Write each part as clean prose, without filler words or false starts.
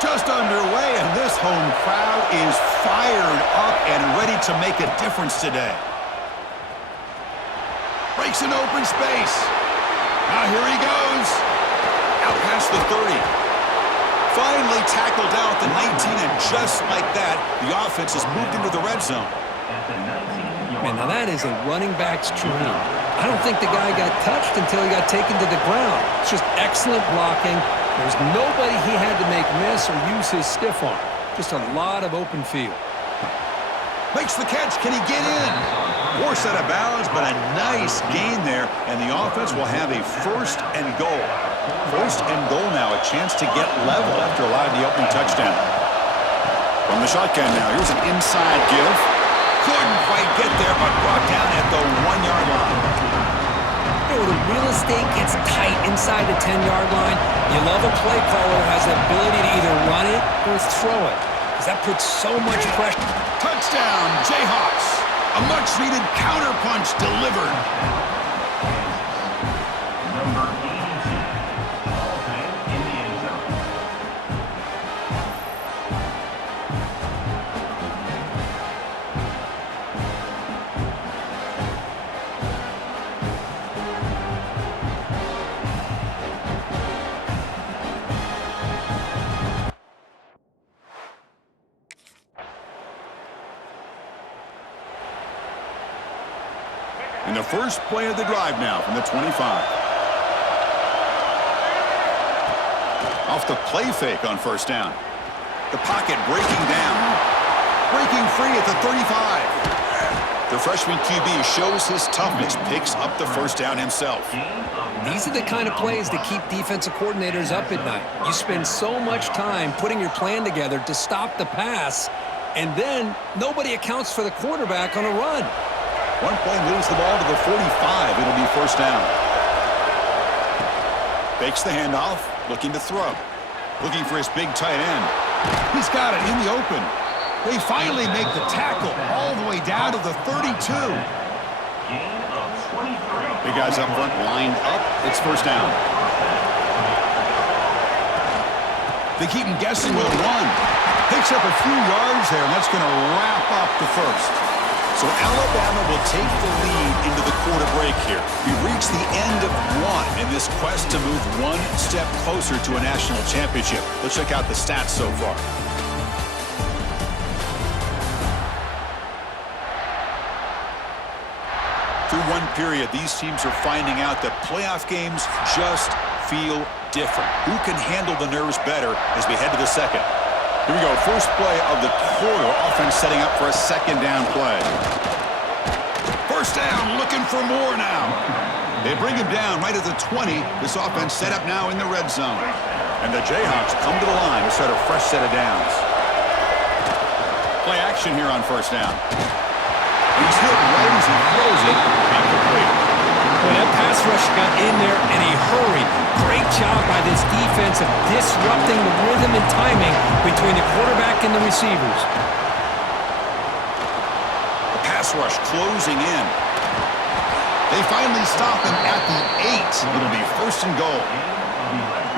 Just underway, and this home crowd is fired up and ready to make a difference today. Breaks an open space. Now here he goes. Out past the 30. Finally tackled down at the 19, and just like that, the offense has moved into the red zone. Man, now that is a running back's dream. I don't think the guy got touched until he got taken to the ground. It's just excellent blocking. There's nobody he had to make miss or use his stiff arm. Just a lot of open field. Makes the catch. Can he get in? Poor set of balance, but a nice gain there, and the offense will have a first and goal. First and goal now, a chance to get level after allowing the opening touchdown. From the shotgun now, here's an inside give. Couldn't quite get there, but brought down at the 1-yard line. You know, the real estate gets tight inside the 10-yard line. You love a play caller who has the ability to either run it or throw it, because that puts so much pressure. Touchdown, Jayhawks. A much-needed counterpunch delivered. In the first play of the drive now from the 25. Off the play fake on first down. The pocket breaking down. Breaking free at the 35. The freshman QB shows his toughness, picks up the first down himself. These are the kind of plays that keep defensive coordinators up at night. You spend so much time putting your plan together to stop the pass, and then nobody accounts for the quarterback on a run. One play moves the ball to the 45. It'll be first down. Fakes the handoff, looking to throw. Looking for his big tight end. He's got it in the open. They finally make the tackle all the way down to the 32. Big guys up front lined up. It's first down. They keep him guessing with a run. Picks up a few yards there, and that's going to wrap up the first. So Alabama will take the lead into the quarter break here. We've reached the end of one in this quest to move one step closer to a national championship. Let's check out the stats so far. Through one period, these teams are finding out that playoff games just feel different. Who can handle the nerves better as we head to the second? Here we go, first play of the quarter. Offense setting up for a second down play. First down, looking for more now. They bring him down right at the 20. This offense set up now in the red zone. And the Jayhawks come to the line to start a fresh set of downs. Play action here on first down. He's hit right as he throws it. Incomplete. Well, that pass rush got in there in a hurry. Great job by this defense of disrupting the rhythm and timing between the quarterback and the receivers. The pass rush closing in. They finally stop him at the 8. It'll be first and goal.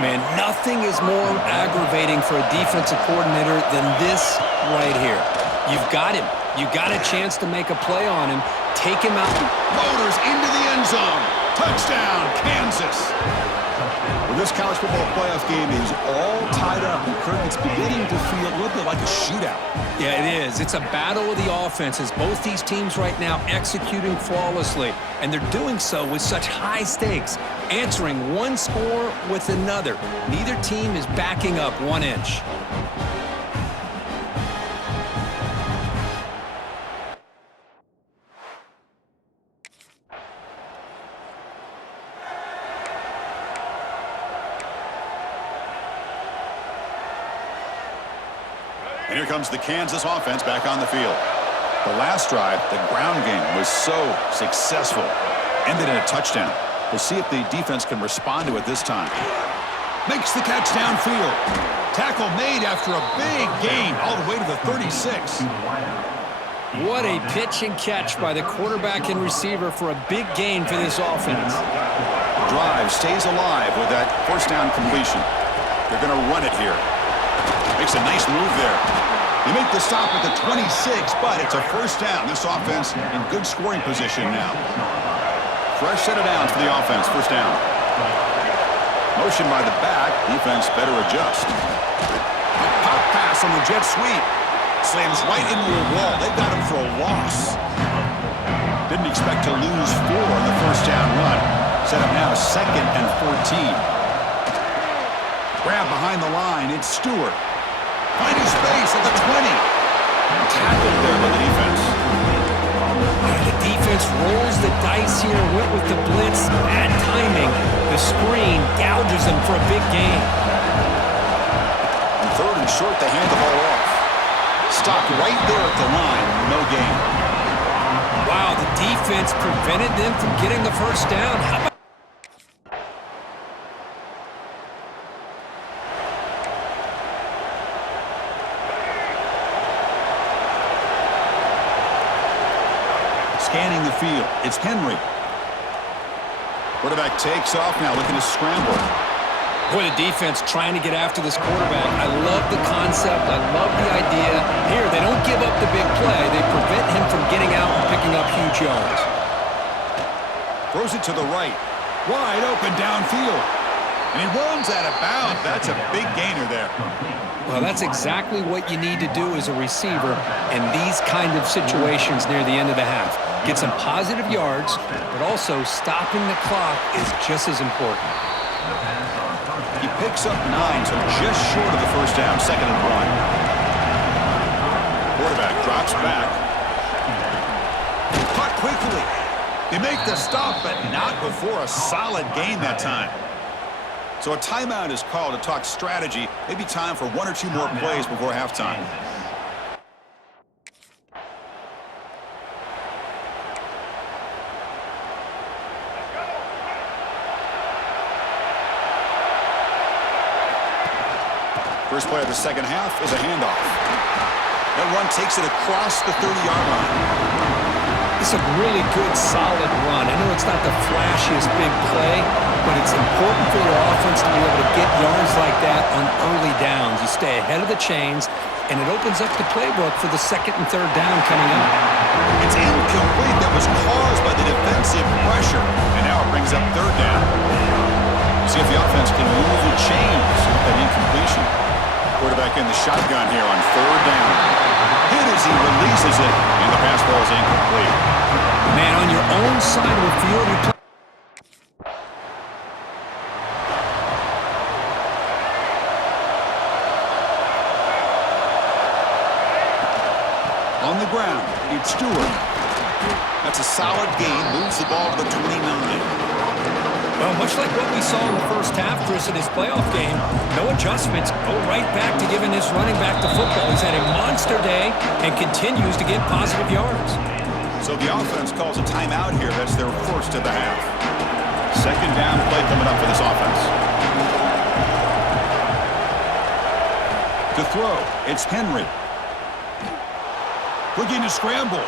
Man, nothing is more aggravating for a defensive coordinator than this right here. You've got him. You got a chance to make a play on him. Take him out. Motors into the end zone. Touchdown, Kansas. Well, this college football playoff game is all tied up. And Kirk, it's beginning to feel a little bit like a shootout. Yeah, it is. It's a battle of the offenses. Both these teams right now executing flawlessly. And they're doing so with such high stakes. Answering one score with another. Neither team is backing up 1 inch. And here comes the Kansas offense back on the field. The last drive, the ground game, was so successful. Ended in a touchdown. We'll see if the defense can respond to it this time. Makes the catch downfield. Tackle made after a big gain all the way to the 36. What a pitch and catch by the quarterback and receiver for a big gain for this offense. Drive stays alive with that first down completion. They're going to run it here. Makes a nice move there. They make the stop at the 26, but it's a first down. This offense in good scoring position now. Fresh set of downs for the offense. First down. Motion by the back. Defense better adjust. A pop pass on the jet sweep. Slams right into a wall. They got him for a loss. Didn't expect to lose 4 in the first down run. Set up now 2nd and 14. Grab behind the line. It's Stewart. Finding space at the 20. Tackled there by the defense. The defense rolls the dice here, went with the blitz. Bad timing. The screen gouges them for a big gain. On 3rd and short, they hand the ball off. Stopped right there at the line. No gain. Wow, the defense prevented them from getting the first down. How about scanning the field? It's Henry. Quarterback takes off now, looking to scramble. Boy, the defense trying to get after this quarterback. I love the concept. I love the idea. Here, they don't give up the big play. They prevent him from getting out and picking up huge yards. Throws it to the right. Wide open downfield. And he runs out of bounds. That's a big gainer there. Well, that's exactly what you need to do as a receiver in these kind of situations near the end of the half. Get some positive yards, but also stopping the clock is just as important. He picks up 9, so just short of the first down, 2nd and 1. Quarterback drops back. Caught quickly. They make the stop, but not before a solid gain that time. So a timeout is called to talk strategy. Maybe time for 1 or 2 more plays before halftime. First play of the second half is a handoff. That run takes it across the 30-yard line. It's a really good, solid run. I know it's not the flashiest big play, but it's important for your offense to be able to get yards like that on early downs. You stay ahead of the chains, and it opens up the playbook for the 2nd and 3rd down coming up. It's incomplete. That was caused by the defensive pressure, and now it brings up 3rd down. See if the offense can move the chains with that incompletion. Quarterback in the shotgun here on 3rd down. Hit as he releases it, and the pass ball is incomplete. Man, on your own side of the field, you play. On the ground, it's Stewart. That's a solid gain, moves the ball to the 29. Well, much like what we saw in the first half, Chris, in his playoff game, no adjustments, go right back to giving this running back the football. He's had a monster day and continues to get positive yards. So the offense calls a timeout here. That's their first of the half. 2nd down play coming up for this offense. To throw, it's Henry. Looking to scramble.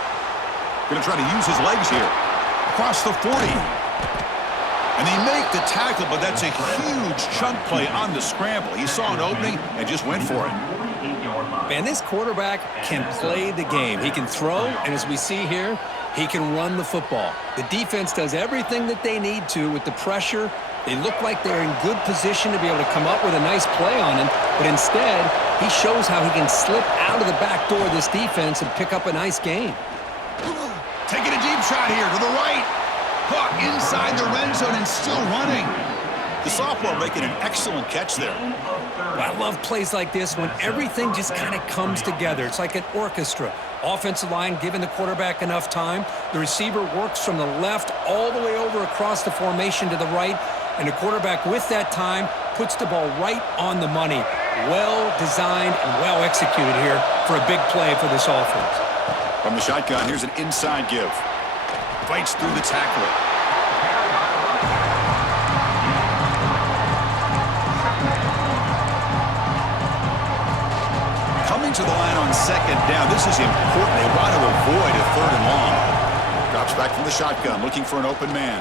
Going to try to use his legs here. Across the 40. And they make the tackle, but that's a huge chunk play on the scramble. He saw an opening and just went for it. Man, this quarterback can play the game. He can throw, and as we see here, he can run the football. The defense does everything that they need to with the pressure. They look like they're in good position to be able to come up with a nice play on him, but instead, he shows how he can slip out of the back door of this defense and pick up a nice gain. Taking a deep shot here to the right. Caught inside the red zone and still running. The sophomore making an excellent catch there. I love plays like this when everything just kind of comes together. It's like an orchestra. Offensive line giving the quarterback enough time. The receiver works from the left all the way over across the formation to the right. And the quarterback with that time puts the ball right on the money. Well designed and well executed here for a big play for this offense. From the shotgun, here's an inside give. Fights through the tackler. Coming to the line on 2nd down. This is important. They want to avoid a 3rd and long. Drops back from the shotgun, looking for an open man.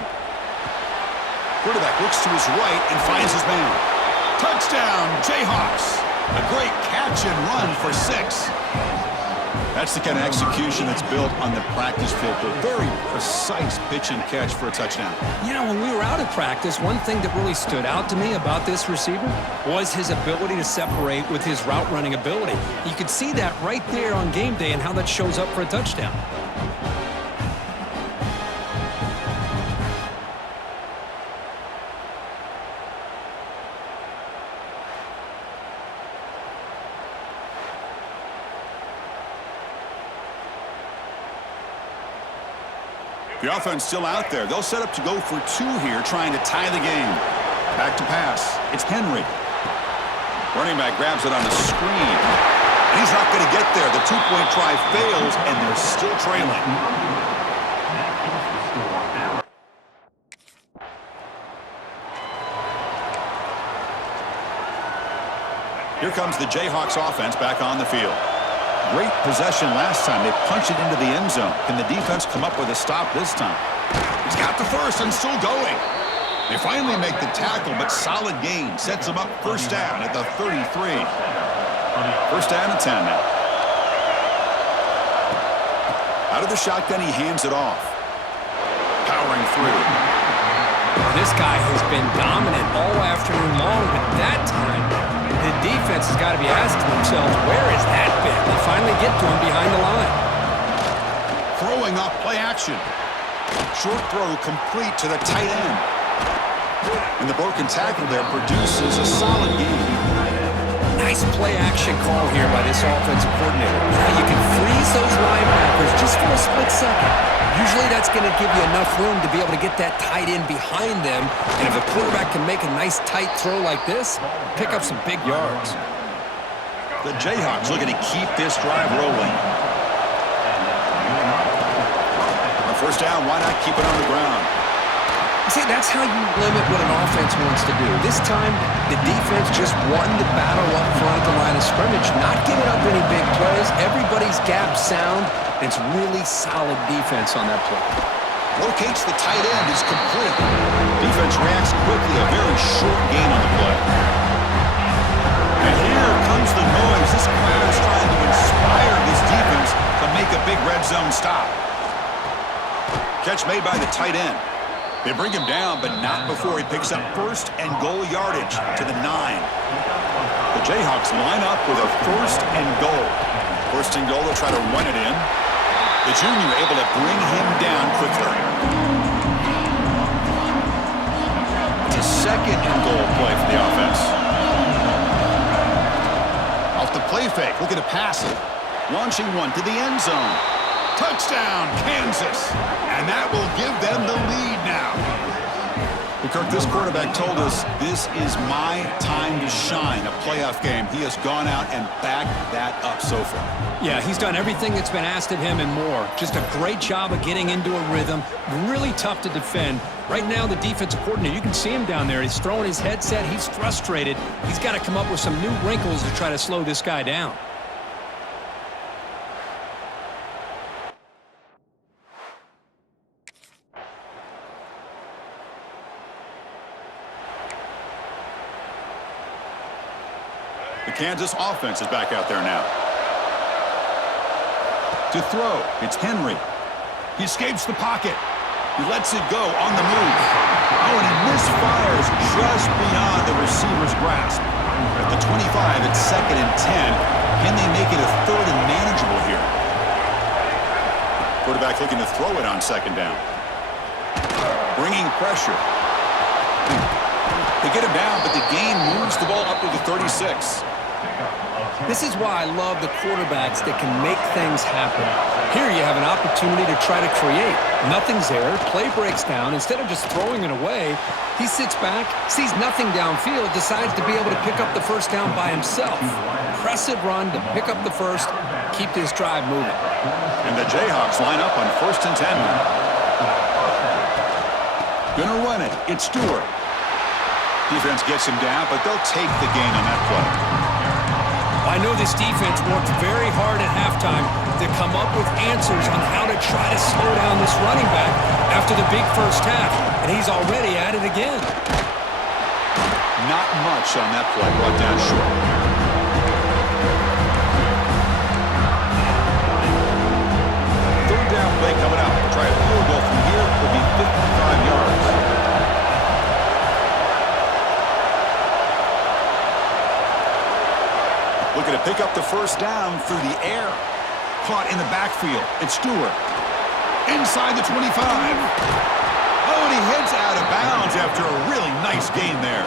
Quarterback looks to his right and finds his man. Touchdown, Jayhawks. A great catch and run for 6. That's the kind of execution that's built on the practice field. A very precise pitch and catch for a touchdown. You know, when we were out at practice, one thing that really stood out to me about this receiver was his ability to separate with his route running ability. You could see that right there on game day and how that shows up for a touchdown. The offense still out there. They'll set up to go for 2 here, trying to tie the game. Back to pass. It's Henry. Running back grabs it on the screen. And he's not going to get there. The 2-point try fails, and they're still trailing. Here comes the Jayhawks offense back on the field. Great possession last time. They punched it into the end zone. Can the defense come up with a stop this time? He's got the first and still going. They finally make the tackle, but solid gain. Sets them up first down at the 33. First down and 10 now. Out of the shotgun, he hands it off. Powering through. This guy has been dominant all afternoon long, but that time, the defense has got to be asking themselves, where has that been? They finally get to him behind the line. Throwing off play action. Short throw complete to the tight end. And the broken tackle there produces a solid gain. Nice play action call here by this offensive coordinator. Now you can freeze those linebackers just for a split second. Usually that's going to give you enough room to be able to get that tight end behind them. And if the quarterback can make a nice tight throw like this, pick up some big yards. The Jayhawks looking to keep this drive rolling. On first down, why not keep it on the ground? See, that's how you limit what an offense wants to do. This time, the defense just won the battle up front at the line of scrimmage, not giving up any big plays. Everybody's gap sound. It's really solid defense on that play. Locates the tight end is complete. Defense reacts quickly, a very short gain on the play. And here comes the noise. This crowd is trying to inspire this defense to make a big red zone stop. Catch made by the tight end. They bring him down, but not before he picks up first and goal yardage to the 9. The Jayhawks line up with a first and goal. First and goal, they'll try to run it in. The junior able to bring him down quickly. It's a second and goal play for the offense. Off the play fake, looking to pass it. Launching one to the end zone. Touchdown, Kansas. And that will give them the lead now. Well, Kirk, this quarterback told us this is my time to shine, a playoff game. He has gone out and backed that up so far. Yeah, he's done everything that's been asked of him and more. Just a great job of getting into a rhythm. Really tough to defend. Right now, the defensive coordinator, you can see him down there. He's throwing his headset. He's frustrated. He's got to come up with some new wrinkles to try to slow this guy down. The Kansas offense is back out there now. To throw, it's Henry. He escapes the pocket. He lets it go on the move. Oh, and he misfires just beyond the receiver's grasp. At the 25, it's 2nd and 10. Can they make it a 3rd and manageable here? Quarterback looking to throw it on 2nd down. Bringing pressure. They get him down, but the gain moves the ball up to the 36. This is why I love the quarterbacks that can make things happen. Here you have an opportunity to try to create. Nothing's there. Play breaks down. Instead of just throwing it away, he sits back, sees nothing downfield, decides to be able to pick up the first down by himself. Impressive run to pick up the first, keep this drive moving. And the Jayhawks line up on 1st and 10 now. Gonna run it. It's Stewart. Defense gets him down, but they'll take the gain on that play. I know this defense worked very hard at halftime to come up with answers on how to try to slow down this running back after the big first half, and he's already at it again. Not much on that play, brought down short. Looking to pick up the first down through the air. Caught in the backfield. It's Stewart. Inside the 25. Oh, and he heads out of bounds after a really nice gain there.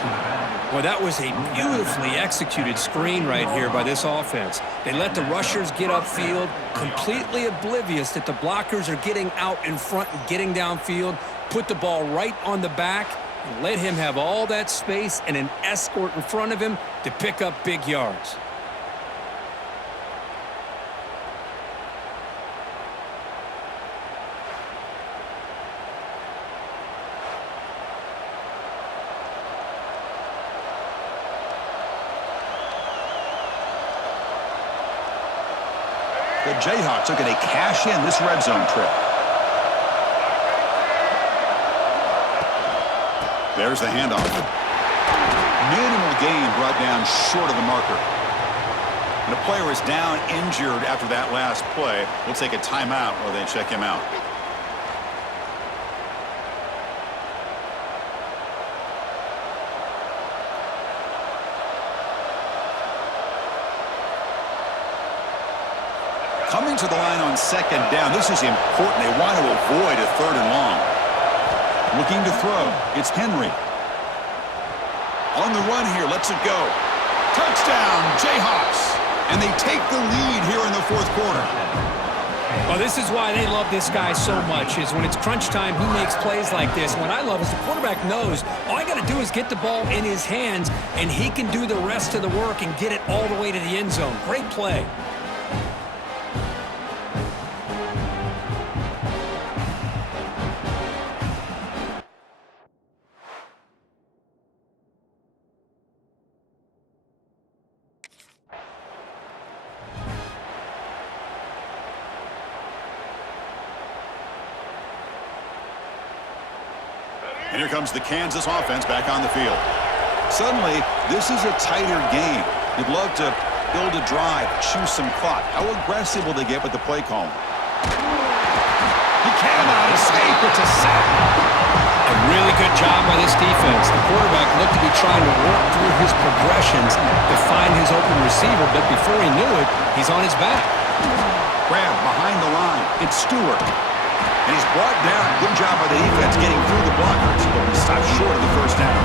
Well, that was a beautifully executed screen right here by this offense. They let the rushers get upfield, completely oblivious that the blockers are getting out in front and getting downfield, put the ball right on the back, and let him have all that space and an escort in front of him to pick up big yards. The Jayhawks are going to cash in this red zone trip. There's the handoff. Minimal gain brought down short of the marker. And a player is down injured after that last play. We'll take a timeout while they check him out. Coming to the line on second down. This is important. They want to avoid a third and long. Looking to throw. It's Henry. On the run here. Lets it go. Touchdown, Jayhawks. And they take the lead here in the fourth quarter. Well, this is why they love this guy so much, is when it's crunch time, he makes plays like this. What I love is the quarterback knows all I got to do is get the ball in his hands, and he can do the rest of the work and get it all the way to the end zone. Great play. And here comes the Kansas offense back on the field. Suddenly, this is a tighter game. You'd love to build a drive, choose some clock. How aggressive will they get with the play call? He cannot escape. It's a sack. A really good job by this defense. The quarterback looked to be trying to work through his progressions to find his open receiver, but before he knew it, he's on his back. Grab behind the line. It's Stewart. And he's brought down. Good job by the defense getting through the blockers, but he stopped short of the first down.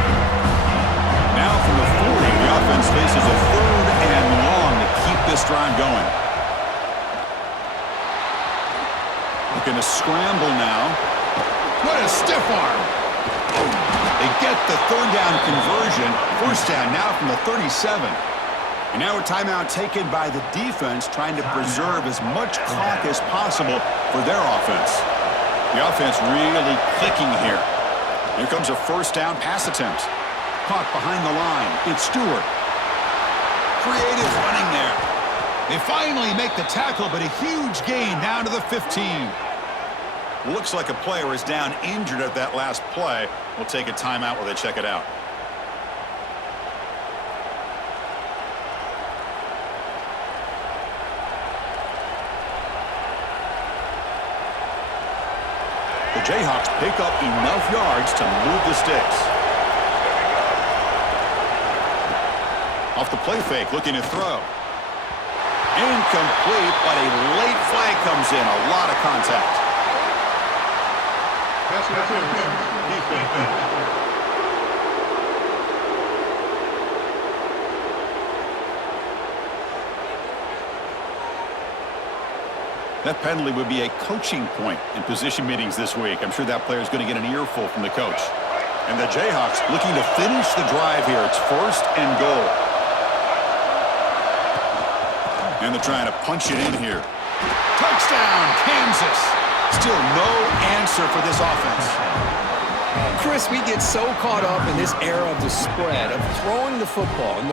Now from the 40, the offense faces a third and long to keep this drive going. Looking to scramble now. What a stiff arm. They get the third down conversion. First down now from the 37. And now a timeout taken by the defense, trying to preserve as much clock as possible for their offense. The offense really clicking here. Here comes a first down pass attempt. Caught behind the line. It's Stewart. Creative running there. They finally make the tackle, but a huge gain down to the 15. Looks like a player is down injured at that last play. We'll take a timeout while they check it out. The Jayhawks pick up enough yards to move the sticks. Off the play fake, looking to throw. Incomplete, but a late flag comes in. A lot of contact. That penalty would be a coaching point in position meetings this week. I'm sure that player is going to get an earful from the coach. And the Jayhawks looking to finish the drive here. It's first and goal. And they're trying to punch it in here. Touchdown, Kansas. Still no answer for this offense. Chris, we get so caught up in this era of the spread, of throwing the football.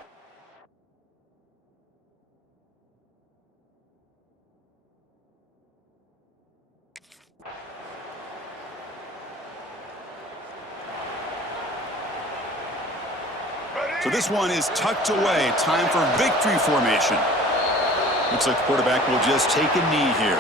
So this one is tucked away. Time for victory formation. Looks like the quarterback will just take a knee here.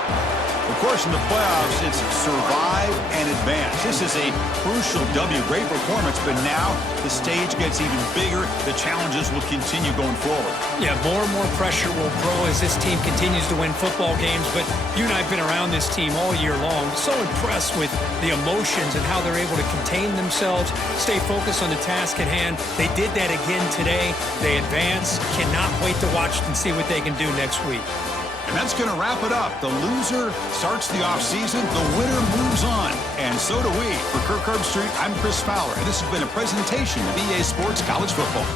Of course, in the playoffs, it's survive and advance. This is a crucial W. Great performance, but now the stage gets even bigger. The challenges will continue going forward. Yeah, more and more pressure will grow as this team continues to win football games, but you and I have been around this team all year long. So impressed with the emotions and how they're able to contain themselves, stay focused on the task at hand. They did that again today. They advance. Cannot wait to watch and see what they can do next week. And that's going to wrap it up. The loser starts the offseason. The winner moves on. And so do we. For Kirk Herbstreit, I'm Chris Fowler, and this has been a presentation of EA Sports College Football.